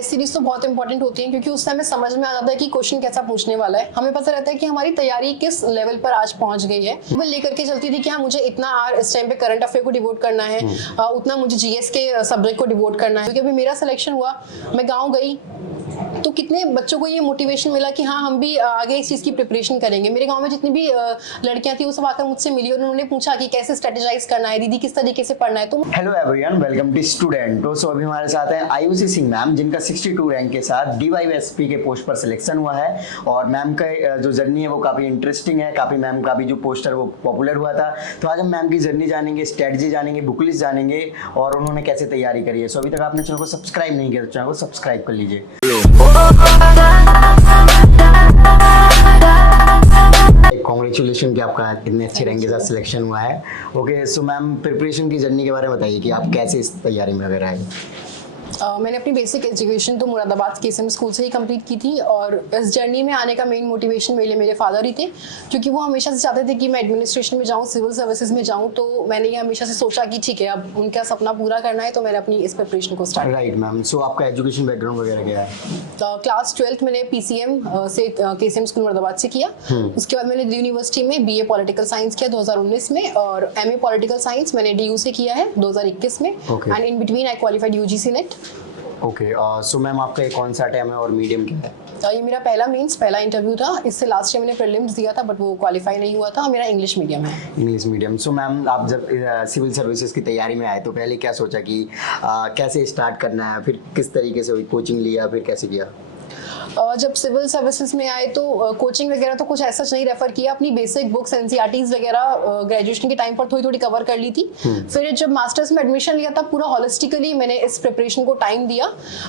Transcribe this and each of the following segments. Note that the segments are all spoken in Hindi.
टेस्ट सीरीज तो बहुत इंपॉर्टेंट होती है क्योंकि उससे हमें समझ में आ जाता है कि क्वेश्चन कैसा पूछने वाला है। हमें पता रहता है कि हमारी तैयारी किस लेवल पर आज पहुंच गई है। मैं लेकर के चलती थी कि हाँ मुझे इतना आवर इस टाइम पे करंट अफेयर को डिवोट करना है, उतना मुझे जीएस के सब्जेक्ट को डिवोट करना है। क्योंकि अभी मेरा सिलेक्शन हुआ, मैं गाँव गई तो कितने बच्चों को ये मोटिवेशन मिला कि हाँ हम भी आगे इस चीज़ की प्रिपरेशन करेंगे। मेरे गांव में जितनी भी लड़कियां थी वो सब आकर मुझसे मिली और उन्होंने पूछा कि कैसे स्ट्रेटेजाइज करना है, दीदी किस तरीके से पढ़ना है। तो hello everyone, welcome to student. तो अभी हमारे साथ हैं आयुषी सिंह मैम, जिनका 62 रैंक के साथ DYSP के पोस्ट पर सिलेक्शन हुआ है। और मैम का जो जर्नी है वो काफ़ी इंटरेस्टिंग है, काफ़ी मैम का भी जो पोस्टर वो पॉपुलर हुआ था। तो आज हम मैम की जर्नी जानेंगे, स्ट्रेटजी जानेंगे, बुक लिस्ट जानेंगे और उन्होंने कैसे तैयारी करी है। सो अभी तक आपने चैनल को सब्सक्राइब नहीं किया तो चैनल को सब्सक्राइब कर लीजिए। कॉन्ग्रेचुलेशन कि आपका इतने अच्छे रैंक के साथ सिलेक्शन हुआ है। ओके, सो मैम प्रिपरेशन की जर्नी के बारे में बताइए कि आप कैसे इस तैयारी में वगैरह आए। मैंने अपनी बेसिक एजुकेशन तो मुरादाबाद KSM स्कूल से ही कंप्लीट की थी और इस जर्नी में आने का मेन मोटिवेशन मेरे फादर ही थे, क्योंकि वो हमेशा से चाहते थे कि मैं एडमिनिस्ट्रेशन में जाऊँ, सिविल सर्विसेज में जाऊँ। तो मैंने ये हमेशा से सोचा कि ठीक है अब उनका सपना पूरा करना है, तो मैंने अपनी इस प्रिपरेशन को स्टार्ट। राइट मैम, सो आपका एजुकेशन बैकग्राउंड वगैरह क्या है? क्लास 12th मैंने PCM से KSM स्कूल मुरादाबाद से किया। उसके बाद मैंने यूनिवर्सिटी में BA पॉलिटिकल साइंस किया 2019 में और MA पॉलिटिकल साइंस मैंने DU से किया है 2021 में। And in between I qualified UGC net. Okay, so ma'am आपका कौन सा टाइम है और मीडियम क्या है? ये मेरा पहला इंटरव्यू था। इससे लास्ट टाइम मैंने प्रीलिम्स दिया था बट वो क्वालिफाई नहीं हुआ था। मेरा इंग्लिश मीडियम है। English medium. सो मैम आप जब सिविल सर्विसेज की तैयारी में आए तो पहले क्या सोचा कि कैसे स्टार्ट करना है, फिर किस तरीके से कोचिंग लिया, फिर कैसे किया? जब सिविल सर्विसेज में आए तो कोचिंग वगैरह तो कुछ ऐसा नहीं रेफर किया। अपनी बेसिक बुक्स NCERTs वगैरह ग्रेजुएशन के टाइम पर थोड़ी कवर कर ली थी। फिर जब मास्टर्स में एडमिशन लिया था पूरा हॉलिस्टिकली मैंने इस प्रिपरेशन को टाइम दिया।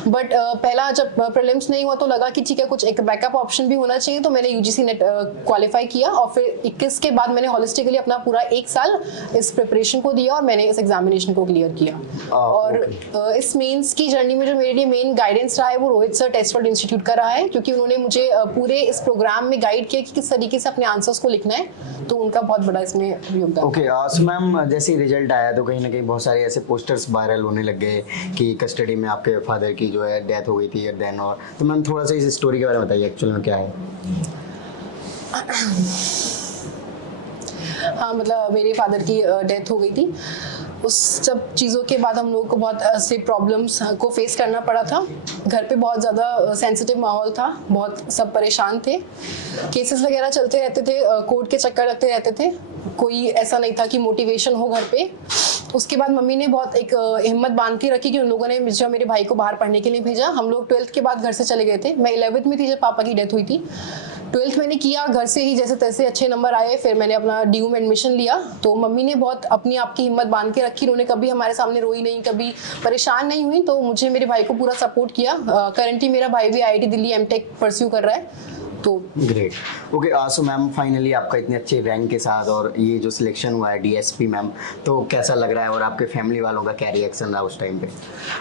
बट पहला जब प्रीलिम्स नहीं हुआ तो लगा कि ठीक है कुछ एक बैकअप ऑप्शन भी होना चाहिए, तो मैंने UGC नेट क्वालिफाई किया और फिर 21 के बाद मैंने हॉलिस्टिकली अपना पूरा 1 साल इस प्रिपरेशन को दिया और मैंने इस एग्जामिनेशन को क्लियर किया। और इस मेंस की जर्नी में जो मेरे लिए मेन गाइडेंस रहा है वो Rohit sir test world institute का रहा है, क्योंकि उन्होंने मुझे पूरे इस प्रोग्राम में गाइड किया कि किस तरीके से अपने आंसर्स को लिखना है, तो उनका बहुत बड़ा इसमें योगदान। ओके, सो मैम जैसे ही रिजल्ट आया तो कहीं ना कहीं बहुत सारे ऐसे पोस्टर्स वायरल होने लग गए कि कस्टडी में आपके फादर की जो है डेथ हो गई थी देन। और तो मैम थोड़ा सा इस स्टोरी के बारे में बताइए, एक्चुअली में क्या है? हाँ, मतलब मेरे फादर की डेथ हो गई थी। उस सब चीज़ों के बाद हम लोगों को बहुत ऐसे प्रॉब्लम्स को फेस करना पड़ा था। घर पे बहुत ज़्यादा सेंसिटिव माहौल था, बहुत सब परेशान थे, केसेस वगैरह चलते रहते थे, कोर्ट के चक्कर लगते रहते थे, कोई ऐसा नहीं था कि मोटिवेशन हो घर पे। उसके बाद मम्मी ने बहुत एक हिम्मत बांध के रखी कि उन लोगों ने जब मेरे भाई को बाहर पढ़ने के लिए भेजा। हम लोग 12th के बाद घर से चले गए थे। मैं 11th में थी जब पापा की डेथ हुई थी। 12th मैंने किया घर से ही, जैसे तैसे अच्छे नंबर आए, फिर मैंने अपना DU में एडमिशन लिया। तो मम्मी ने बहुत अपनी आपकी हिम्मत बांध के रखी, उन्होंने कभी हमारे सामने रोई नहीं, कभी परेशान नहीं हुई। तो मुझे मेरे भाई को पूरा सपोर्ट किया। करंटली मेरा भाई भी IIT दिल्ली MTech परस्यू कर रहा है। तो great. Okay, so ma'am finally आपका इतने अच्छे रैंक के साथ और ये जो सिलेक्शन हुआ है DSP मैम, तो कैसा लग रहा है और आपके फैमिली वालों का क्या रिएक्शन रहा उस टाइम पे?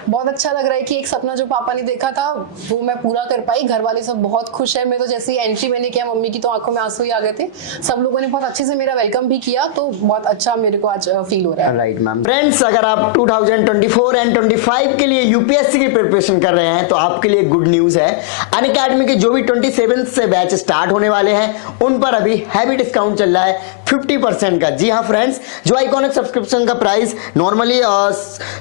बहुत अच्छा लग रहा है कि एक सपना जो पापा ने देखा था वो मैं पूरा कर पाई। घर वाले सब बहुत खुश है। मैं तो जैसे ही एंट्री मैंने किया मम्मी की तो आंखों में आंसू ही आ गए थे। सब लोगों ने बहुत अच्छे से मेरा वेलकम भी किया, तो बहुत अच्छा मेरे को आज फील हो रहा है। Right ma'am. फ्रेंड्स, अगर आप 2024 एंड 25 के लिए UPSC की प्रिपरेशन कर रहे हैं तो आपके लिए गुड न्यूज है। अनअकैडमी के जो भी 27 से बैच स्टार्ट होने वाले हैं उन पर अभी हैवी डिस्काउंट चल रहा है 50% का। जी हाँ फ्रेंड्स, जो आइकॉनिक सब्सक्रिप्शन का प्राइस नॉर्मली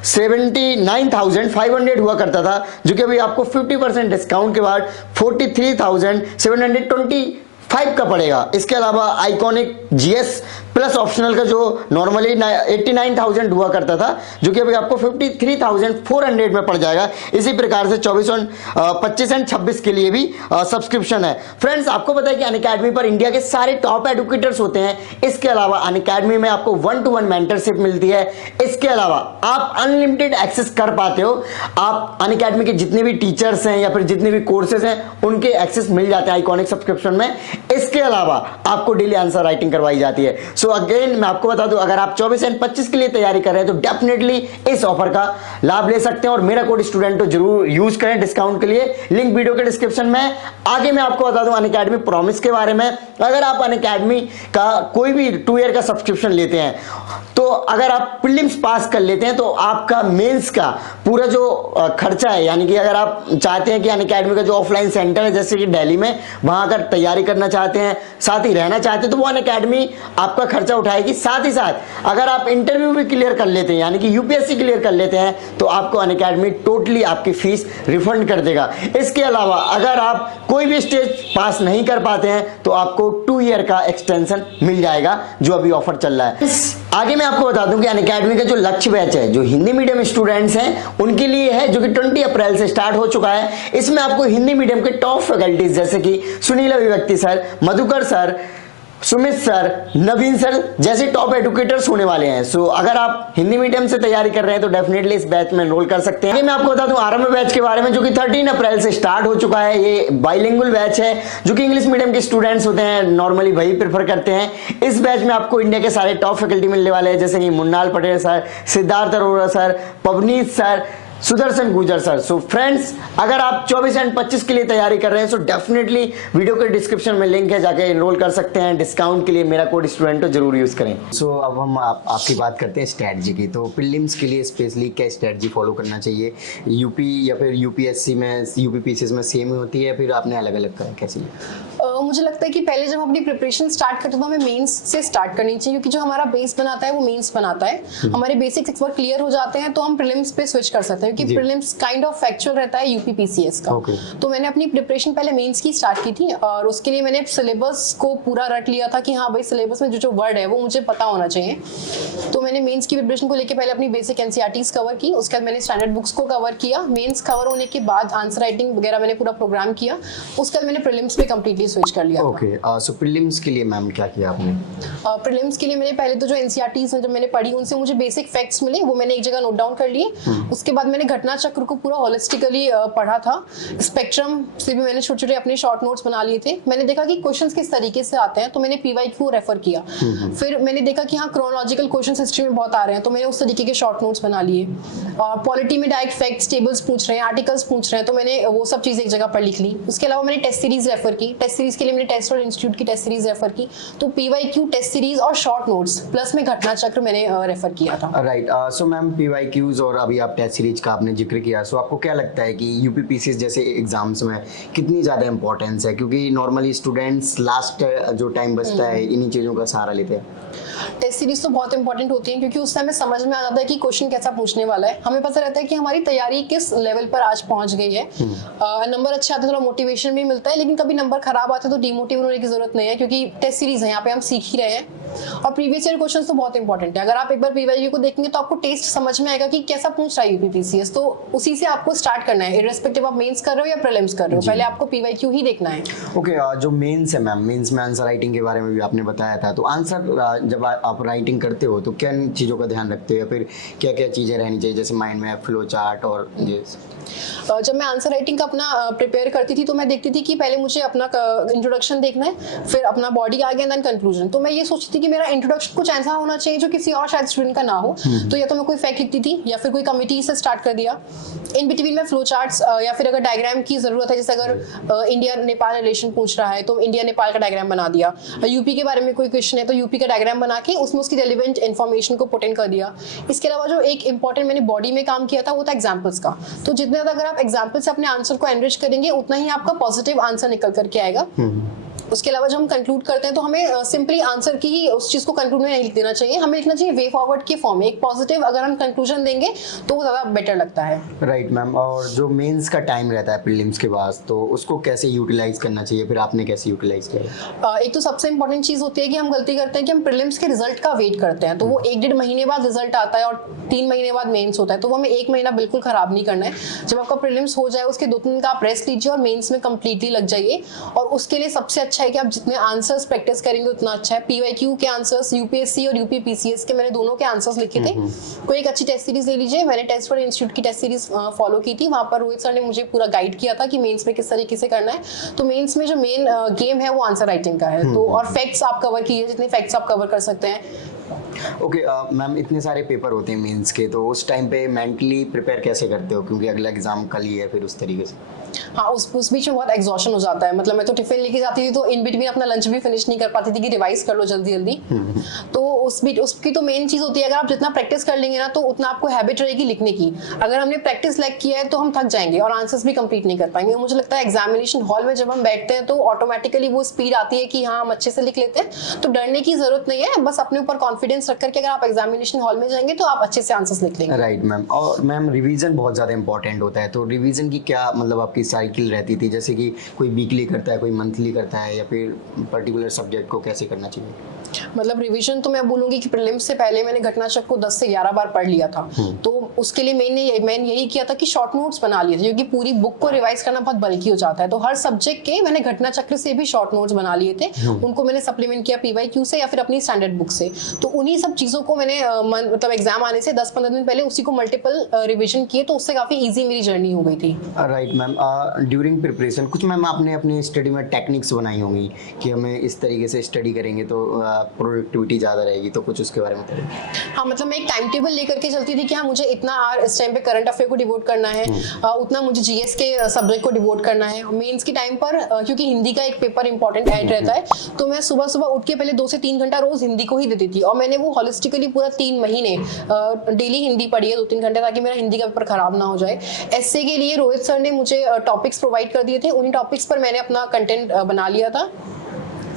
79,500 हुआ करता था, जो कि अभी आपको 50% डिस्काउंट के बाद 43,725 का पड़ेगा। इसके अलावा आइकॉनिक GS प्लस ऑप्शनल का जो नॉर्मली 89,000 हुआ करता था, जो कि अभी आपको 53,400 में पड़ जाएगा। इसी प्रकार से 24, 25 एंड 26 के लिए भी सब्सक्रिप्शन है। फ्रेंड्स, आपको पता है कि अनअकैडमी पर इंडिया के सारे टॉप एडुकेटर्स होते हैं। इसके अलावा अनअकैडमी में आपको 1-to-1 मेंटरशिप मिलती है। इसके अलावा आप अनलिमिटेड एक्सेस कर पाते हो। आप अनअकैडमी के जितने भी टीचर्स हैं या फिर जितने भी कोर्सेज हैं उनके एक्सेस मिल जाते हैं आइकॉनिक सब्सक्रिप्शन में। इसके अलावा आपको डेली आंसर राइटिंग करवाई जाती है। सो अगेन मैं आपको बता दूं, अगर आप 24 एंड 25 के लिए तैयारी कर रहे हैं तो डेफिनेटली इस ऑफर का लाभ ले सकते हैं और मेरा कोड स्टूडेंट तो जरूर यूज करें डिस्काउंट के लिए। लिंक वीडियो के डिस्क्रिप्शन में। आगे मैं आपको बता दूं अनअकैडमी प्रॉमिस के बारे में। अगर आप अनअकैडमी का कोई भी 2 ईयर का सब्सक्रिप्शन लेते हैं तो अगर आप प्रीलिम्स पास कर लेते हैं तो आपका मेंस का पूरा जो खर्चा है, यानी कि अगर आप चाहते हैं कि अनअकैडमी का जो ऑफलाइन सेंटर है जैसे कि दिल्ली में, वहां अगर तैयारी करना चाहते हैं, साथ ही रहना चाहते हैं, तो वो अनअकैडमी आपका खर्चा उठाएगी। साथ ही साथ अगर आप इंटरव्यू भी क्लियर कर लेते हैं, यानी कि यूपीएससी क्लियर कर लेते हैं, तो आपको अनअकैडमी टोटली आपकी फीस रिफंड कर देगा। इसके अलावा अगर आप कोई भी स्टेज पास नहीं कर पाते हैं तो आपको 2 ईयर का एक्सटेंशन मिल जाएगा, जो अभी ऑफर चल रहा है। आगे मैं आपको बता दूं कि अनअकैडमी का जो लक्ष्य बैच है, जो हिंदी मीडियम स्टूडेंट्स हैं उनके लिए है, जो कि 20 अप्रैल से स्टार्ट हो चुका है। इसमें आपको हिंदी मीडियम के टॉप फैकल्टीज जैसे कि Sunil Abhivyakti sir, Madhukar sir, Sumit sir, Naveen sir जैसे टॉप एडुकेटर्स होने वाले हैं। सो अगर आप हिंदी मीडियम से तैयारी कर रहे हैं तो डेफिनेटली इस बैच में एनरोल कर सकते हैं। मैं आपको बता दूं आरंभ बैच के बारे में, जो कि 13 अप्रैल से स्टार्ट हो चुका है। ये बाइलिंगुअल बैच है, जो कि इंग्लिश मीडियम के स्टूडेंट्स होते हैं नॉर्मली वही प्रेफर करते हैं। इस बैच में आपको इंडिया के सारे टॉप फैकल्टी मिलने वाले हैं, जैसे कि Munnal Patel sir, Siddharth Arora sir, Pavneet sir, Sudarshan Gujar sir. So friends, अगर आप 24 एंड 25 के लिए तैयारी कर रहे हैं, सो डेफिनेटली वीडियो के डिस्क्रिप्शन में लिंक है, जाके एनरोल कर सकते हैं। डिस्काउंट के लिए मेरा कोड स्टूडेंटो जरूर यूज करें। सो अब हम आपकी बात करते हैं स्ट्रैटेजी की। तो प्रीलिम्स के लिए स्पेशली क्या स्ट्रैटेजी फॉलो करना चाहिए? यूपी या फिर यूपीएससी में, यूपीपीसीएस में सेम होती है, फिर आपने अलग अलग करा कैसी? मुझे लगता है कि पहले जब हम अपनी प्रिपरेशन स्टार्ट करते हैं तो हमें मेंस से स्टार्ट करनी चाहिए, क्योंकि जो हमारा बेस बनाता है वो मेंस बनाता है। हमारे बेसिक्स एक बार क्लियर हो जाते हैं तो हम प्रीलिम्स पे स्विच कर सकते हैं, क्योंकि प्रीलिम्स काइंड ऑफ फैक्चुअल रहता है यूपीपीसीएस का। तो मैंने अपनी प्रिपरेशन पहले मेंस की स्टार्ट की थी, और उसके लिए मैंने सिलेबस को पूरा रट लिया था कि हाँ भाई सिलेबस में जो जो वर्ड है वो मुझे पता होना चाहिए। तो मैंने मेंस की प्रिपरेशन को लेकर पहले अपनी बेसिक एनसीईआरटीज कवर की, उसके बाद मैंने स्टैंडर्ड बुक्स को कवर किया। मेंस कवर होने के बाद आंसर राइटिंग वगैरह मैंने पूरा प्रोग्राम किया, उसके बाद मैंने प्रीलिम्स पे कंप्लीटली स्विच कर लिया। सो प्रीलिम्स के लिए मैम क्या किया आपने? प्रीलिम्स के लिए मैंने पहले तो जो एनसीईआरटीज जब मैंने पढ़ी उनसे मुझे बेसिक फैक्ट्स मिले, वो मैंने एक जगह नोट डाउन कर लिए। उसके बाद मैंने घटना चक्र को पूरा होलिस्टिकली पढ़ा था। स्पेक्ट्रम से भी मैंने छोटे छोटे अपने शॉर्ट नोट्स बना लिए थे। मैंने देखा कि क्वेश्चंस किस तरीके से आते हैं, तो मैंने पीवाईक्यू रेफर किया। फिर मैंने देखा कि हाँ क्रोनोलॉजिकल क्वेश्चंस हिस्ट्री में बहुत आ रहे हैं, तो मैंने उस तरीके के शॉर्ट नोट्स बना लिए। पॉलिटी में डायरेक्ट फैक्ट्स, टेबल्स पूछ रहे हैं, आर्टिकल्स पूछ रहे हैं, तो मैंने वो सब चीज़ एक जगह पर लिख ली। उसके अलावा मैंने टेस्ट सीरीज रेफर की। टेस्ट सीरीज के लिए मैंने टेस्ट और इंस्टीट्यूट की टेस्ट सीरीज रेफर की। तो पीवाईक्यू, टेस्ट सीरीज और शॉर्ट नोट्स प्लस में घटना चक्र मैंने रेफर किया था। राइट। सो मैम पीवाईक्यूज और अभी आप टेस्ट सीरीज का आपने जिक्र किया, सो आपको क्या लगता है कि यूपीपीसीएस जैसे एग्जाम्स में कितनी ज़्यादा इंपॉर्टेंस है? क्योंकि नॉर्मली स्टूडेंट्स लास्ट जो टाइम बचता है इन्हीं चीज़ों का सहारा लेते हैं। टेस्ट सीरीज तो बहुत इंपॉर्टेंट होती है, क्योंकि उससे हमें समझ में आ जाता है कि क्वेश्चन कैसा पूछने वाला है। हमें पता रहता है कि हमारी तैयारी किस लेवल पर आज पहुंच गई है। नंबर अच्छे आते हैं, थोड़ा मोटिवेशन भी मिलता है, लेकिन कभी नंबर खराब आते हैं तो डिमोटिवेट होने की जरूरत नहीं है, क्योंकि टेस्ट सीरीज है, यहाँ पे हम सीख ही रहे हैं। और प्रीवियस ईयर क्वेश्चंस तो बहुत इंपॉर्टेंट है। अगर आप एक बार पीवाईक्यू को देखेंगे तो आपको टेस्ट समझ में आएगा कि कैसा पूछ रहा है यूपीपीसीएस, तो उसी से आपको स्टार्ट करना है, इररिस्पेक्टिव आप मेंस कर रहे हो या प्रीलिम्स कर रहे हो, पहले आपको पीवाईक्यू ही देखना है। ओके, जो मेंस है मैम, मेंस में आंसर राइटिंग के बारे में भी आपने बताया था, तो आंसर जब आप राइटिंग करते हो तो क्या चीज़ों का ध्यान रखते हो, या फिर क्या क्या चीज़ें रहनी चाहिए, जैसे माइंड मैप, फ्लो चार्ट और ये? जब मैं आंसर राइटिंग का अपना प्रिपेयर करती थी तो मैं देखती थी कि पहले मुझे अपना इंट्रोडक्शन देखना है, फिर अपना बॉडी आगे एंड देन कंक्लूजन। तो मैं ये सोचती थी कि मेरा इंट्रोडक्शन कुछ ऐसा होना चाहिए जो किसी और शायद स्टूडेंट का ना हो। तो या तो मैं कोई फैक्ट लिखती थी या फिर कोई कमिटी से स्टार्ट कर दिया। इन बिटवीन में फ्लो चार्ट्स या फिर अगर डायग्राम की जरूरत है, जैसे अगर इंडिया नेपाल रिलेशन पूछ रहा है तो इंडिया नेपाल का डायग्राम बना दिया। यूपी के बारे में कोई क्वेश्चन है तो यूपी का डायग्राम बना के उसमें उसकी रेलेवेंट इन्फॉर्मेशन को पुट इन कर दिया। इसके अलावा जो एक इंपॉर्टेंट मैंने बॉडी में काम किया था वो था एग्जाम्पल्स का। तो जितने ज्यादा अगर आप एग्जाम्पल से अपने आंसर को एनरिच करेंगे उतना ही आपका पॉजिटिव आंसर निकल करके आएगा। उसके अलावा जब हम कंक्लूड करते हैं तो हमें सिंपली आंसर की ही उस चीज को कंक्लूड में नहीं लिख देना चाहिए, हमें लिखना चाहिए वे फॉरवर्ड के फॉर्म में। एक पॉजिटिव अगर हम कंक्लूजन देंगे तो वो ज्यादा बेटर लगता है। Right ma'am. और जो मेंस का टाइम रहता है प्रीलिम्स के बाद, तो उसको कैसे यूटिलाइज करना चाहिए, फिर आपने कैसे यूटिलाइज किया? एक तो सबसे इंपॉर्टेंट चीज होती है कि हम गलती करते हैं कि हम प्रीलिम्स के रिजल्ट का वेट करते हैं, तो वो 1-1.5 महीने बाद रिजल्ट आता है और 3 महीने बाद मेंस होता है, तो वो हमें 1 महीना बिल्कुल खराब नहीं करना है। जब आपका प्रीलिम्स हो जाए उसके 2-3 दिन का आप रेस्ट लीजिए और मेंस में कंप्लीटली लग जाइए। और उसके लिए सबसे अच्छा है कि आप जितने आंसर्स प्रैक्टिस करेंगे उतना अच्छा है। पीवाईक्यू के आंसर्स, यूपीएससी और यूपीपीसीएस के मैंने दोनों के आंसर्स लिखे थे। कोई एक अच्छी टेस्ट सीरीज ले लीजिए। मैंने टेस्ट और इंस्टीट्यूट की टेस्ट सीरीज फॉलो की थी, वहां पर रोहित सर ने मुझे पूरा गाइड किया था कि मेंस में किस तरीके से करना है। तो मेंस में जो मेन गेम है वो आंसर राइटिंग का है। तो और फैक्ट्स आप कवर कीजिए, जितने फैक्ट्स आप कवर कर सकते हैं। ओके मैम, इतने सारे पेपर होते हैं मेंस के, तो उस टाइम पे मेंटली प्रिपेयर कैसे करते हो, क्योंकि अगला एग्जाम कल ही है, फिर उस तरीके से? हाँ, उस बीच में बहुत एग्जॉशन हो जाता है। मतलब मैं तो टिफिन लेके जाती थी तो इन बिटवीन अपना लंच भी फिनिश नहीं कर पाती थी कि रिवाइज कर लो जल्दी जल्दी। तो उस बीच उसकी तो मेन चीज होती है, अगर आप जितना प्रैक्टिस कर लेंगे ना तो उतना आपको हैबिट रहेगी लिखने की। अगर हमने प्रैक्टिस लैक किया है तो हम थक जाएंगे और आंसर्स भी कंप्लीट नहीं कर पाएंगे। मुझे लगता है एग्जामिनेशन हॉल में जब हम बैठते हैं तो ऑटोमेटिकली वो स्पीड आती है कि हाँ हम अच्छे से लिख लेते हैं। तो डरने की जरूरत नहीं है, बस अपने ऊपर कॉन्फिडेंस रख करके अगर आप एग्जामिनेशन हॉल में जाएंगे तो आप अच्छे से आंसर्स लिख लेंगे। Right ma'am. और मैम रिवीजन बहुत ज़्यादा इंपॉर्टेंट होता है, तो रिवीजन की क्या मतलब आपकी साइकिल रहती थी, जैसे कि कोई वीकली करता है, कोई मंथली करता है, या फिर पर्टिकुलर सब्जेक्ट को कैसे करना चाहिए? मतलब रिवीजन तो मैं बोलूंगी कि प्रीलिम्स से पहले मैंने घटनाचक्र को 10 से 11 बार पढ़ लिया था। तो उसके लिए मैंने यही किया था कि शॉर्ट नोट्स बना लिए थे, क्योंकि पूरी बुक को रिवाइज करना बहुत बल्कि हो जाता है। तो हर सब्जेक्ट के मैंने घटनाचक्र से भी शॉर्ट नोट्स बना लिए थे, उनको मैंने सप्लीमेंट किया पीवाईक्यू से या फिर अपनी स्टैंडर्ड बुक से। तो उन्हीं सब चीजों को मैंने मतलब एग्जाम आने से 10-15 दिन पहले उसी को मल्टीपल रिविजन किए, तो उससे काफी ईजी मेरी जर्नी हो गई थी। Right ma'am. ड्यूरिंग प्रिपरेशन कुछ मैम आपने अपनी स्टडी में टेक्निक्स बनाई होंगी कि हमें इस तरीके से स्टडी करेंगे तो प्रोडक्टिविटी ज़्यादा रहेगी, तो कुछ उसके बारे में बताइए। हाँ, मतलब मैं एक टाइम टेबल लेकर के चलती थी कि हाँ मुझे इतना आवर इस टाइम पे करंट अफेयर को डिवोट करना है, उतना मुझे जीएस के सब्जेक्ट को डिवोट करना है। मेंस के टाइम पर क्योंकि हिंदी का एक पेपर इंपॉर्टेंट ऐड रहता है, तो मैं सुबह सुबह उठ के पहले 2 से 3 घंटा रोज हिंदी को ही देती थी। और मैंने वो हॉलिस्टिकली पूरा 3 महीने डेली हिंदी पढ़ी है 2-3 घंटे, ताकि मेरा हिंदी का पेपर खराब ना हो जाए। एसए के लिए रोहित सर ने मुझे टॉपिक्स प्रोवाइड कर दिए थे, उन्हीं टॉपिक्स पर मैंने अपना कंटेंट बना लिया था।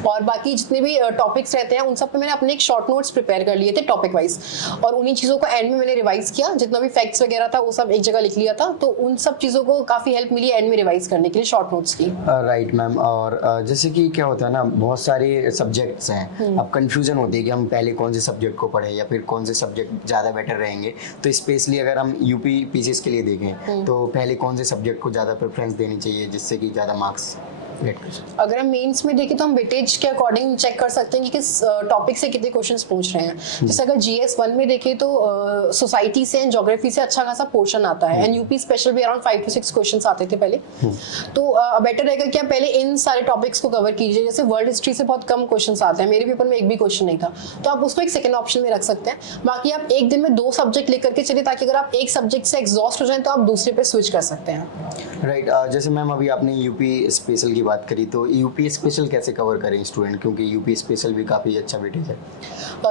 और बाकी जितने भी टॉपिक्स रहते हैं उन सब पे मैंने अपने एक शॉर्ट नोट्स प्रिपेयर कर लिए थे टॉपिक वाइज, और उन्हीं चीज़ों को एंड में मैंने रिवाइज किया। जितना भी फैक्ट्स वगैरह था वो सब एक जगह लिख लिया था, तो उन सब चीज़ों को काफ़ी हेल्प मिली एंड में रिवाइज करने के लिए शॉर्ट नोट्स की। Right ma'am. और जैसे कि क्या होता है ना, बहुत सारे सब्जेक्ट्स हैं, अब कंफ्यूजन होती है कि हम पहले कौन से सब्जेक्ट को पढ़ें या फिर कौन से सब्जेक्ट ज़्यादा बेटर रहेंगे। तो स्पेशली अगर हम यूपी पीसीएस के लिए देखें तो पहले कौन से सब्जेक्ट को ज़्यादा प्रेफरेंस देनी चाहिए जिससे कि ज़्यादा मार्क्स? अगर हम मेंस में देखें तो हम वेटेज के अकॉर्डिंग चेक कर सकते हैं कि किस टॉपिक से कितने क्वेश्चंस पूछ रहे हैं। जैसे अगर जीएस 1 में देखें तो सोसाइटी से एंड ज्योग्राफी से अच्छा खासा पोर्शन आता है, एंड यूपी स्पेशल भी अराउंड 5 to 6 क्वेश्चंस आते थे पहले। तो बेटर रहेगा कि आप पहले इन सारे टॉपिक्स को कवर कीजिए। जैसे वर्ल्ड हिस्ट्री से बहुत कम क्वेश्चंस आते हैं, मेरे पेपर में एक भी क्वेश्चन नहीं था, तो आप उसको एक सेकंड ऑप्शन में रख सकते हैं। बाकी आप एक दिन में 2 सब्जेक्ट लेकर के चलिए, ताकि अगर आप एक सब्जेक्ट से एग्जॉस्ट हो जाए तो आप दूसरे पे स्विच कर सकते हैं। राइट। जैसे मैम अभी आपने यूपी स्पेशल की बात करी, तो यूपी स्पेशल कैसे कवर करें स्टूडेंट, क्योंकि यूपी स्पेशल भी काफ़ी अच्छा वेटेज है।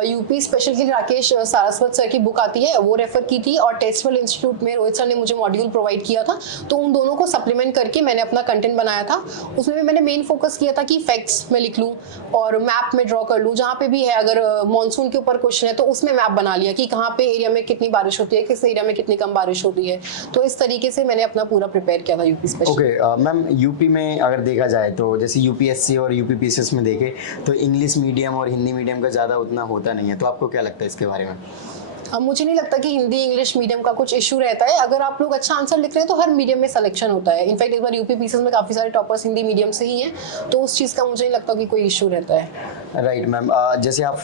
यूपी स्पेशल के लिए राकेश सारस्वत सर की बुक आती है, वो रेफर की थी, और टेस्टवेल इंस्टीट्यूट में रोहित सर ने मुझे मॉड्यूल प्रोवाइड किया था। तो उन दोनों को सप्लीमेंट करके मैंने अपना कंटेंट बनाया था। उसमें भी मैंने मेन फोकस किया था कि फैक्ट्स में लिख लूँ और मैप में ड्रॉ कर लूँ। जहाँ पे भी है, अगर मानसून के ऊपर क्वेश्चन है तो उसमें मैप बना लिया कि कहाँ पे एरिया में कितनी बारिश होती है, किस एरिया में कितनी कम बारिश होती है। तो इस तरीके से मैंने अपना पूरा प्रिपेयर किया था UP special. Okay ma'am, UP में अगर देखा जाए तो जैसे यूपीएससी और यूपी पीसीएस में देखे तो इंग्लिश मीडियम और हिंदी मीडियम का ज़्यादा उतना होता नहीं है, तो आपको क्या लगता है इसके बारे में? मुझे नहीं लगता कि हिंदी इंग्लिश मीडियम का कुछ इशू रहता है। अगर आप लोग अच्छा आंसर लिख रहे हैं तो हर मीडियम में सिलेक्शन होता है। इनफैक्ट एक बार यूपी पीसीएस में काफ़ी सारे टॉपर्स हिंदी मीडियम से ही हैं, तो उस चीज़ का मुझे नहीं लगता कि कोई इशू रहता है। Right ma'am. जैसे आप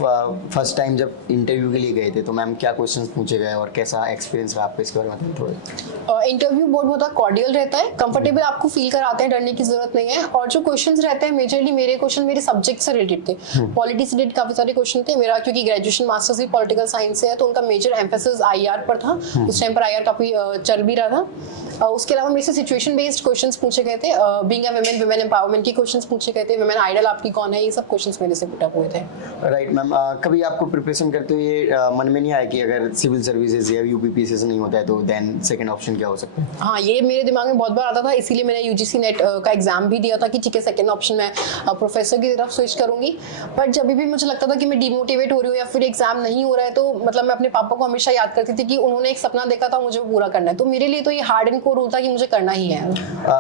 फर्स्ट टाइम जब इंटरव्यू के लिए गए थे तो मैम क्या क्वेश्चंस पूछे गए और कैसा एक्सपीरियंस रहा आपको, इसके बारे में थोड़ा? इंटरव्यू बहुत कॉर्डियल रहता है, कंफर्टेबल आपको फील कराते हैं, डरने की जरूरत नहीं है। और जो क्वेश्चंस रहते हैं मेजरली मेरे क्वेश्चन मेरे सब्जेक्ट से रिलेटेड थे, पॉलिटी से रिलेटेड काफी सारे क्वेश्चन थे। मेरा क्योंकि ग्रेजुएशन मास्टर्स भी पॉलिटिकल साइंस से है, तो उनका मेजर एम्फेसिस आईआर पर था। उस टाइम पर आईआर काफी चल भी रहा था। उसके अलावा मेरे से सिचुएशन बेस्ड क्वेश्चंस पूछे गए थे, being a women, women empowerment के क्वेश्चंस पूछे गए थे, वुमेन आइडल आपकी कौन है, ये सब क्वेश्चंस मेरे से पुट अप हुए थे। Right ma'am. कभी आपको प्रिपरेशन करते हुए मन में नहीं आया कि अगर सिविल सर्विसेज या यूपी पीसीएस नहीं होता है तो देन सेकंड ऑप्शन क्या हो सकता है? हाँ, ये मेरे दिमाग में बहुत बार आता था, इसीलिए मैंने यूजीसी नेट का एग्जाम भी दिया था कि ठीक है सेकंड ऑप्शन मैं प्रोफेसर की तरफ स्विच करूंगी। बट जब भी मुझे लगता था कि मैं डिमोटिवेट हो रही हूँ या फिर एग्जाम नहीं हो रहा है, तो मतलब मैं अपने पापा को हमेशा याद करती थी कि उन्होंने एक सपना देखा था, मुझे वो पूरा करना है। तो मेरे लिए तो ये हार्ड एंड कोर रूल था कि मुझे करना ही है।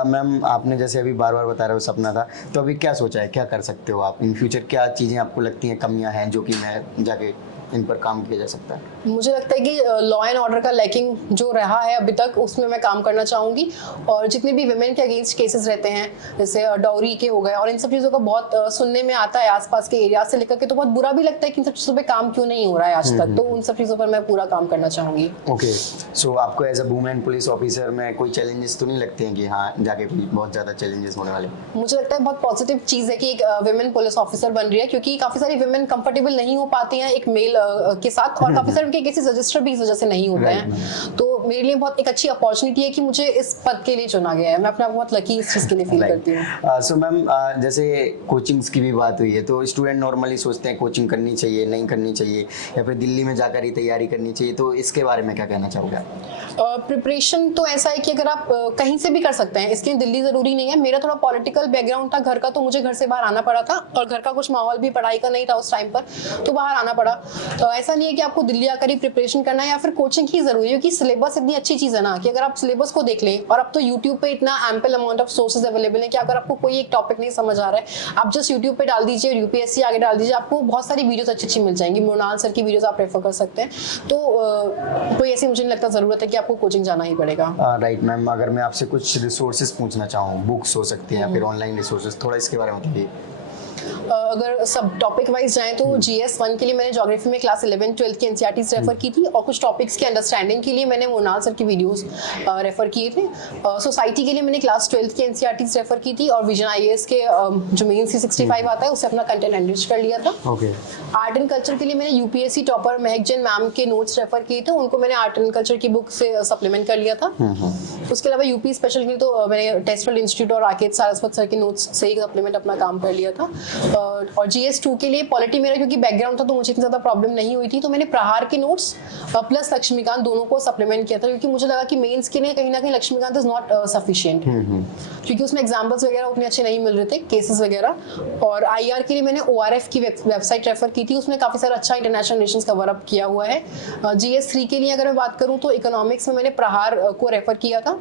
मैम आपने जैसे अभी बार बार बता रहे हो सपना था, तो अभी क्या सोचा है, क्या कर सकते हो आप इन फ्यूचर? क्या चीज़ें आपको लगती हैं कमियां हैं जो कि मैं जाके इन पर काम किया जा सकता है? मुझे लगता है कि लॉ एंड ऑर्डर का लैकिंग जो रहा है अभी तक, उसमें मैं काम करना चाहूँगी। और जितने भी वुमेन के अगेंस्ट केसेस रहते हैं, जैसे डाउरी के हो गए और इन सब चीज़ों का बहुत सुनने में आता है आसपास के एरिया से लेकर के, तो बहुत बुरा भी लगता है कि इन सब चीज़ों पे काम क्यों नहीं हो रहा है आज तक। तो उन सब चीज़ों पर मैं पूरा काम करना चाहूँगी। ओके, सो आपको as a women police officer में कोई चैलेंजेस तो नहीं लगते हैं कि हाँ जाके बहुत ज़्यादा चैलेंजेस होने वाले? मुझे लगता है बहुत पॉजिटिव चीज़ है कि एक वुमेन पुलिस ऑफिसर बन रही है, क्योंकि काफ़ी सारी वुमेन कंफर्टेबल नहीं हो पाती हैं एक मेल के साथ, और काफी सारे उनके केसेस रजिस्टर भी इस वजह से नहीं होते हैं। तो मेरे लिए बहुत एक अच्छी अपॉर्चुनिटी है कि मुझे इस पद के लिए चुना गया है। मैं अपने आप को बहुत लकी इस चीज़ के लिए फील करती हूँ। सो मैम, जैसे कोचिंग्स की भी बात हुई है, तो स्टूडेंट नॉर्मली सोचते हैं कोचिंग करनी चाहिए, नहीं करनी चाहिए, या फिर दिल्ली में जाकर ही तैयारी करनी चाहिए, तो इसके बारे में क्या कहना चाहोगे? प्रिपरेशन तो ऐसा है कि अगर आप कहीं से भी कर सकते हैं, इसके लिए दिल्ली ज़रूरी नहीं है। मेरा थोड़ा पॉलिटिकल बैकग्राउंड था घर का, तो मुझे घर से बाहर आना पड़ा था, और घर का कुछ माहौल भी पढ़ाई का नहीं था उस टाइम पर, तो बाहर आना पड़ा। तो ऐसा नहीं है कि आपको दिल्ली आकर ही प्रिपरेशन करना है या फिर कोचिंग ही ज़रूरी है, क्योंकि सिलेबस इतनी अच्छी चीज़ है ना कि अगर आप सिलेबस को देख लें, और अब तो यूट्यूब पे इतना ample amount of sources available है कि अगर आपको कोई एक टॉपिक नहीं समझ आ रहा है, आप जस्ट यूट्यूब पे डाल दीजिए, यूपीएससी आगे डाल दीजिए, आपको बहुत सारी वीडियोस अच्छी मिल जाएंगी। मृणाल सर की वीडियोस आप रेफर कर सकते हैं। तो कोई ऐसी मुझे नहीं लगता ज़रूरत है कि आपको कोचिंग जाना ही पड़ेगा। राइट मैम, अगर मैं आपसे कुछ रिसोर्सेज पूछना चाहूँ, बुक्स हो सकती हैं या फिर ऑनलाइन रिसोर्सेज, थोड़ा इसके बारे में बताइए। अगर सब टॉपिक वाइज जाएं तो GS 1 के लिए मैंने ज्योग्राफी में क्लास 11 12 की एनसीईआरटीज रेफर की थी, और कुछ टॉपिक्स की अंडरस्टैंडिंग के लिए मैंने मृणाल सर की वीडियोस रेफर किए थे। सोसाइटी के लिए मैंने क्लास 12 की एनसीईआरटीज रेफर की थी, और विजन IAS के जो मेन C65 आता है उससे अपना कंटेंट एनरिच कर लिया था। ओके। आर्ट एंड कल्चर के लिए मैंने यूपीएससी टॉपर महक जैन मैम के नोट्स रेफर किए थे, उनको मैंने आर्ट एंड कल्चर की बुक से सप्लीमेंट कर लिया था। उसके अलावा यूपी स्पेशल के लिए तो मैंने टेस्टफुल इंस्टीट्यूट और राकेश सारस्वत सर के नोट्स से ही सप्लीमेंट अपना काम कर लिया था। और GS 2 के लिए पॉलिटी मेरा क्योंकि बैकग्राउंड था तो मुझे इतनी ज़्यादा प्रॉब्लम नहीं हुई थी, तो मैंने प्रहार के नोट्स प्लस लक्ष्मीकांत दोनों को सप्लीमेंट किया था, क्योंकि मुझे लगा कि मेंस के लिए कहीं ना कहीं लक्ष्मीकांत इज नॉट सफिशिएंट, क्योंकि उसमें एग्जाम्पल्स वगैरह उतने अच्छे नहीं मिल रहे थे, केसेस वगैरह। और IR के लिए मैंने ORF की वेबसाइट रेफर की थी, उसमें काफ़ी सारा अच्छा इंटरनेशनल रिलेशंस कवर अप किया हुआ है। GS 3 के लिए अगर मैं बात करूँ तो इकोनॉमिक्स में मैंने प्रहार को रेफर किया था,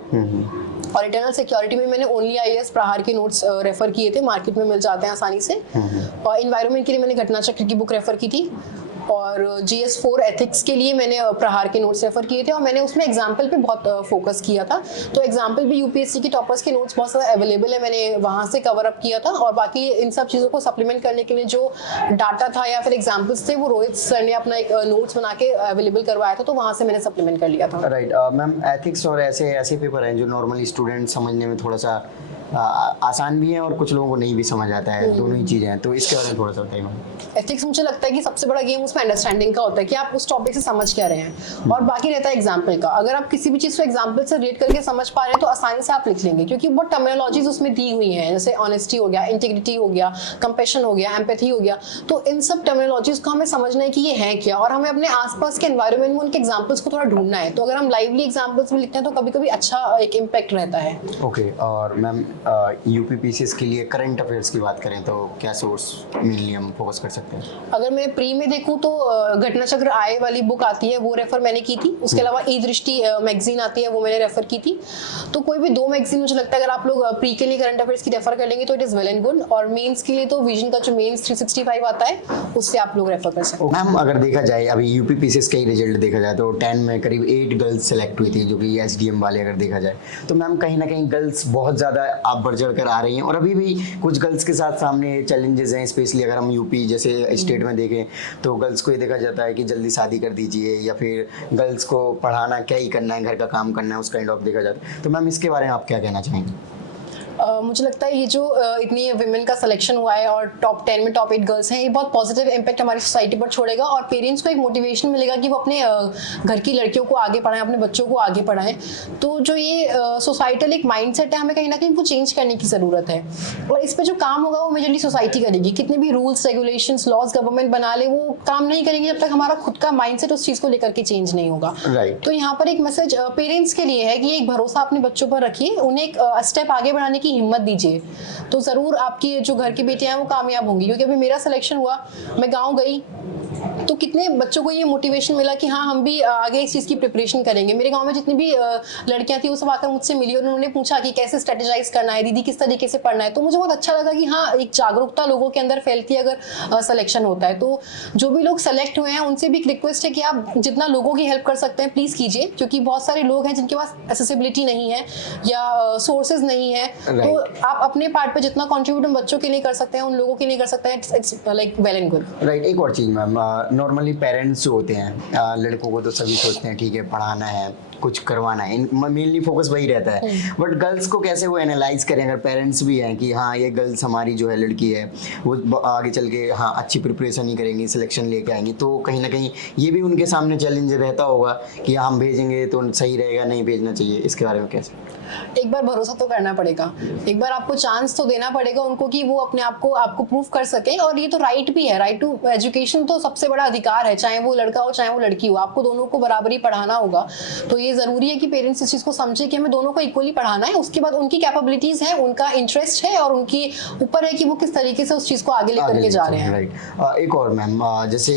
और इंटरनल सिक्योरिटी में मैंने ओनली IAS प्रहार के नोट्स रेफर किए थे, मार्केट में मिल जाते हैं आसानी से। और इन्वायरमेंट के लिए मैंने घटना चक्र की बुक रेफर की थी, और GS 4 एथिक्स के लिए मैंने प्रहार के नोट्स रेफर किए थे, और मैंने उसमें एग्जाम्पल पे बहुत फोकस किया था। तो एग्जाम्पल भी यूपीएससी की टॉपर्स के नोट्स बहुत सारा अवेलेबल है, मैंने वहाँ से कवर अप किया था। और बाकी इन सब चीज़ों को सप्लीमेंट करने के लिए जो डाटा था या फिर एग्जाम्पल्स थे वो रोहित सर ने अपना एक नोट्स बना के अवेलेबल करवाया था, तो वहाँ से मैंने सप्लीमेंट कर लिया था। राइट मैम, एथिक्स और ऐसे पेपर हैं जो नॉर्मली स्टूडेंट समझने में थोड़ा सा आसान भी है और कुछ लोगों को नहीं भी समझ आता है, दोनों ही चीज़ें हैं, तो इसके बारे में थोड़ा सा बताइए मैम। एथिक्स मुझे लगता है कि सबसे बड़ा गेम उसमें अंडरस्टैंडिंग का होता है कि आप उस टॉपिक से समझ क्या रहे हैं, और बाकी रहता है एग्जाम्पल का। अगर आप किसी भी चीज़ को एग्जाम्पल से रिलेट करके समझ पा रहे हैं तो आसानी से आप लिख लेंगे, क्योंकि बहुत टर्मिनोलॉजीज उसमें दी हुई हैं, जैसे ऑनेस्टी हो गया, इंटीग्रिटी हो गया, कंपैशन हो गया, एम्पैथी हो गया। तो इन सब टर्मिनोलॉजीज को हमें समझना है कि ये है क्या, और हमें अपने आसपास के एनवायरनमेंट में उनके एग्जाम्पल्स को थोड़ा ढूंढना है। तो अगर हम लाइवली एग्जाम्पल्स में लिखते हैं तो कभी कभी अच्छा एक इम्पैक्ट रहता है। ओके। और मैम, यूपीपीसीएस के लिए करंट अफेयर्स की बात करें तो क्या सोर्स मेनली हम फोकस कर सकते हैं? अगर मैं प्री में देखूं तो घटना चक्र आए वाली बुक आती है, वो रेफर मैंने की थी। उसके अलावा ई दृष्टि मैगजीन आती है, वो मैंने रेफर की थी। तो कोई भी दो मैगजीन मुझे लगता है अगर आप लोग प्री के लिए करंट अफेयर्स की रेफर कर लेंगे तो it is well and good, और मेंस के लिए तो विजन का जो मेंस 365 आता है उससे आप लोग रेफर कर सकते हैं। मैम, अगर देखा जाए अभी यूपीपीसीएस का ही रिजल्ट देखा जाए तो 10 में करीब 8 गर्ल्स सेलेक्ट हुई थी, जो कि एसडीएम वाले अगर देखा जाए तो मैम कहीं ना कहीं गर्ल्स बहुत ज़्यादा आप बढ़ चढ़ कर आ रही हैं, और अभी भी कुछ गर्ल्स के साथ सामने चैलेंजेस हैं। स्पेशली अगर हम यूपी जैसे स्टेट में देखें तो गर्ल्स को ये देखा जाता है कि जल्दी शादी कर दीजिए, या फिर गर्ल्स को पढ़ाना क्या ही करना है, घर का काम करना है, उस काइंड ऑफ देखा जाता है। तो मैम इसके बारे में आप क्या कहना चाहेंगे? मुझे लगता है ये जो इतनी विमेन का सिलेक्शन हुआ है और टॉप 10 में टॉप 8 गर्ल्स हैं, ये बहुत पॉजिटिव इम्पैक्ट हमारी सोसाइटी पर छोड़ेगा, और पेरेंट्स को एक मोटिवेशन मिलेगा कि वो अपने घर की लड़कियों को आगे पढ़ाएं, अपने बच्चों को आगे पढ़ाएं। तो जो ये सोसाइटल एक माइंडसेट है, हमें कहीं ना कहीं वो चेंज करने की ज़रूरत है, और इस पर जो काम होगा वो मेजरली सोसाइटी करेगी। कितने भी रूल्स रेगुलेशंस लॉज गवर्नमेंट बना ले, वो काम नहीं करेंगे जब तक हमारा खुद का माइंडसेट उस चीज़ को लेकर के चेंज नहीं होगा। तो यहाँ पर एक मैसेज पेरेंट्स के लिए है कि एक भरोसा अपने बच्चों पर रखिए, उन्हें एक स्टेप आगे बढ़ाने की हिम्मत दीजिए, तो जरूर आपकी जो घर की बेटियां हैं वो कामयाब होंगी। क्योंकि अभी मेरा सिलेक्शन हुआ, मैं गांव गई तो कितने बच्चों को ये मोटिवेशन मिला कि हाँ हम भी आगे इस चीज़ की प्रिपरेशन करेंगे। मेरे गांव में जितनी भी लड़कियां थी वो सब आकर मुझसे मिली और उन्होंने पूछा कि कैसे स्ट्रेटेजाइज करना है दीदी, किस तरीके से पढ़ना है। तो मुझे बहुत अच्छा लगा कि हाँ एक जागरूकता लोगों के अंदर फैलती है अगर सिलेक्शन होता है। तो जो भी लोग सेलेक्ट हुए हैं उनसे भी एक रिक्वेस्ट है कि आप जितना लोगों की हेल्प कर सकते हैं प्लीज़ कीजिए, क्योंकि बहुत सारे लोग हैं जिनके पास एक्सेसिबिलिटी नहीं है या सोर्सेज नहीं है। तो आप अपने पार्ट पे जितना कॉन्ट्रीब्यूट बच्चों के लिए कर सकते हैं, उन लोगों के लिए कर सकते हैं, it's like well and good. Right. एक और चीज़ मैम, नॉर्मली पेरेंट्स जो होते हैं लड़कों को तो सभी सोचते हैं ठीक है पढ़ाना है कुछ करवाना है, मेनली फोकस वही रहता है, बट गर्ल्स को कैसे वो एनालाइज करें अगर पेरेंट्स भी हैं कि हाँ ये गर्ल्स हमारी जो है लड़की है वो आगे चल के हाँ अच्छी प्रिपरेशन ही करेंगी, सिलेक्शन लेके आएंगी, तो कहीं ना कहीं ये भी उनके सामने चैलेंज रहता होगा कि हम भेजेंगे तो सही रहेगा नहीं भेजना चाहिए, इसके बारे में कैसे? एक बार भरोसा तो करना पड़ेगा, एक बार आपको चांस तो देना पड़ेगा उनको कि वो अपने आप को आपको प्रूव कर सके। और ये तो राइट भी है, राइट टू एजुकेशन तो सबसे बड़ा अधिकार है, चाहे वो लड़का हो चाहे वो लड़की हो, आपको दोनों को बराबरी पढ़ाना होगा। तो ये जरूरी है कि पेरेंट्स इस चीज को समझे कि हमें दोनों को इक्वली पढ़ाना है। उसके बाद उनकी कैपेबिलिटीज है, उनका इंटरेस्ट है और उनकी ऊपर है कि वो किस तरीके से उस चीज को आगे लेकर के जा रहे हैं। राइट। एक और मैम, जैसे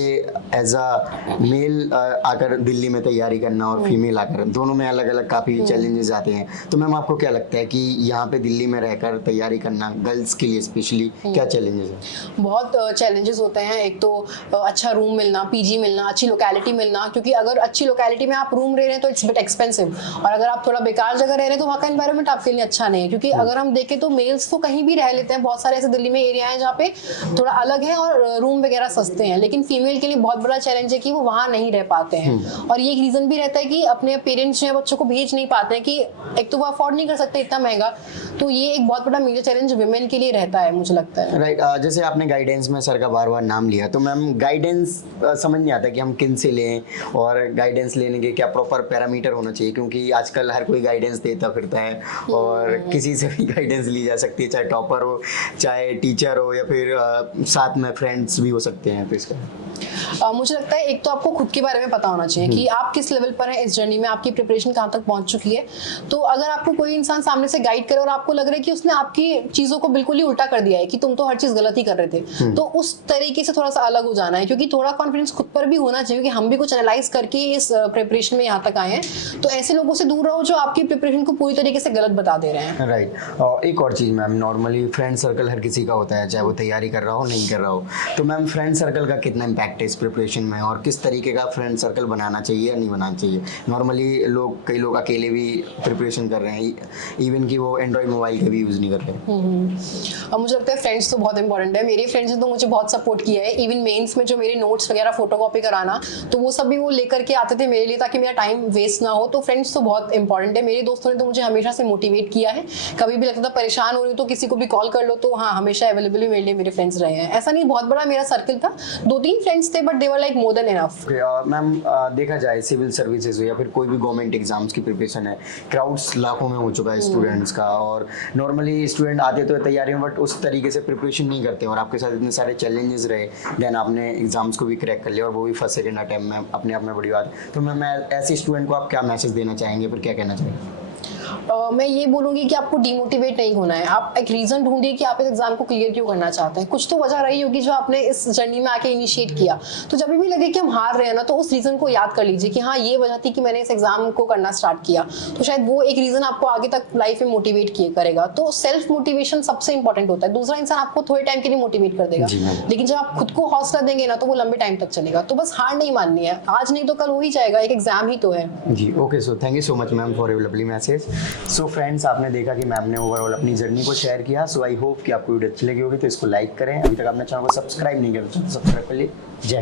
एज अ मेल आकर दिल्ली में तैयारी करना और फीमेल आकर दोनों में अलग अलग काफी चैलेंजेस आते हैं, तो मैम आपको क्या लगता है कि यहाँ पे दिल्ली में रहकर तैयारी करना गर्ल्स के लिए स्पेशली क्या चैलेंजेस हैं? बहुत चैलेंजेस होते हैं। एक तो अच्छा रूम मिलना, पीजी मिलना, अच्छी लोकेलिटी मिलना, क्योंकि अगर अच्छी लोकेलिटी में आप रूम रह रहे हैं तो इट्स बिट एक्सपेंसिव, और अगर आप थोड़ा बेकार जगह रह रहे हैं तो वहाँ का एनवायरनमेंट आपके लिए अच्छा नहीं है। क्योंकि अगर हम देखें तो मेल्स तो कहीं भी रह लेते हैं, बहुत सारे ऐसे दिल्ली में एरिया हैं जहाँ पे थोड़ा अलग है और रूम वगैरह सस्ते हैं, लेकिन फीमेल के लिए बहुत बड़ा चैलेंज है कि वो वहाँ नहीं रह पाते हैं। और ये एक रीजन भी रहता है कि अपने पेरेंट्स जो है बच्चों को भेज नहीं पाते हैं, कि एक तो वो अफोर्ड नहीं कर सकते इतना महंगा, तो ये एक बहुत बड़ा मेजर चैलेंज वुमेन के लिए रहता है, मुझे लगता है। राइट। जैसे आपने गाइडेंस में सर का बार बार नाम लिया, तो मैम गाइडेंस समझ नहीं आता कि हम किन से लें और गाइडेंस लेने के क्या प्रॉपर पैरामीटर होना चाहिए, क्योंकि आजकल हर कोई गाइडेंस देता फिरता है और किसी से भी गाइडेंस ली जा सकती है, चाहे टॉपर हो चाहे टीचर हो या फिर साथ में फ्रेंड्स भी हो सकते हैं, तो इसका मुझे लगता है एक तो आपको खुद के बारे में पता होना चाहिए कि आप किस लेवल पर हैं इस जर्नी में, आपकी प्रिपरेशन कहाँ तक पहुंच चुकी है। तो अगर आपको कोई इंसान सामने से गाइड करे और आपको लग रहा है कि उसने आपकी चीजों को बिल्कुल ही उल्टा कर दिया है, कि तुम तो हर चीज गलत ही कर रहे थे, तो उस तरीके से थोड़ा सा अलग हो जाना है, क्योंकि थोड़ा कॉन्फिडेंस खुद पर भी होना चाहिए कि हम भी कुछ एनालाइज करके इस प्रिपरेशन में यहाँ तक आए हैं। तो ऐसे लोगों से दूर रहो जो आपकी प्रिपरेशन को पूरी तरीके से गलत बता दे रहे हैं। राइट। और एक और चीज़ मैम, नॉर्मली फ्रेंड सर्कल हर किसी का होता है, चाहे वो तैयारी कर रहा हो नहीं कर रहा हो, तो मैम फ्रेंड सर्कल का कितना इम्पैक्ट है इस प्रिपरेशन में और किस तरीके का फ्रेंड सर्कल बनाना चाहिए या नहीं बनाना चाहिए? नॉर्मली कई लोग अकेले भी प्रिपरेशन कर रहे हैं, इवन कि वो एंड्रॉइड मोबाइल का भी यूज़ नहीं कर रहे। और मुझे लगता है फ्रेंड्स तो बहुत इंपॉर्टेंट है। मेरे फ्रेंड्स ने तो मुझे बहुत सपोर्ट किया है, इवन मेंस में जो मेरे नोट्स वगैरह फोटोकॉपी कराना, तो वो सब भी वो लेकर के आते थे मेरे लिए ताकि मेरा टाइम वेस्ट ना हो। तो फ्रेंड्स तो बहुत इंपॉर्टेंट है। मेरे दोस्तों ने तो मुझे हमेशा से मोटिवेट किया है, कभी भी लगता था परेशान हो रही हूँ तो किसी को भी कॉल कर लो, तो हाँ हमेशा अवेलेबल भी मेरे लिए मेरे फ्रेंड्स रहे हैं। ऐसा नहीं बहुत बड़ा मेरा सर्कल था, 2-3 फ्रेंड्स थे, but they were like more than enough. Ma'am देखा जाए सिविल सर्विसेज हो या फिर कोई भी गवर्नमेंट एग्जाम्स की प्रिपरेशन है, क्राउड्स लाखों में हो चुका है स्टूडेंट्स का, और नॉर्मली स्टूडेंट आते तो तैयारी में बट उस तरीके से प्रिपरेशन नहीं करते, और आपके साथ इतने सारे चैलेंजेस रहे, देन आपने एग्जाम्स को भी क्रैक कर लिया और वो भी फर्स्ट सेकंड अटेम्प्ट में, अपने आप में बड़ी बात। तो मैं ऐसे स्टूडेंट को आप क्या मैसेज देना चाहेंगे, फिर क्या कहना चाहेंगे? मैं ये बोलूंगी कि आपको डिमोटिवेट नहीं होना है। आप एक रीजन ढूंढिए कि आप इस एग्जाम को क्लियर क्यों करना चाहते हैं। कुछ तो वजह रही होगी जो आपने इस जर्नी में आके इनिशिएट किया। तो जब भी लगे कि हम हार रहे हैं ना, तो उस रीजन को याद कर लीजिए कि हाँ ये वजह थी कि मैंने इस एग्जाम को करना स्टार्ट किया। तो शायद वो एक रीजन आपको आगे तक लाइफ में मोटिवेट किए करेगा। तो सेल्फ मोटिवेशन सबसे इंपॉर्टेंट होता है। दूसरा इंसान आपको थोड़े टाइम के लिए मोटिवेट कर देगा, लेकिन जब आप खुद को हौसला देंगे ना तो वो लंबे टाइम तक चलेगा। तो बस हार नहीं माननी है, आज नहीं तो कल हो ही जाएगा, एक एग्जाम ही तो है जी। Okay, so thank you so much ma'am for your lovely message. So friends, आपने देखा कि मैम ने ओवरऑल अपनी जर्नी को शेयर किया। सो आई होप कि आपको वीडियो अच्छी लगी होगी, तो इसको लाइक करें। अभी तक आपने चैनल को सब्सक्राइब नहीं किया तो सब्सक्राइब कर लीजिए। जय हिंद।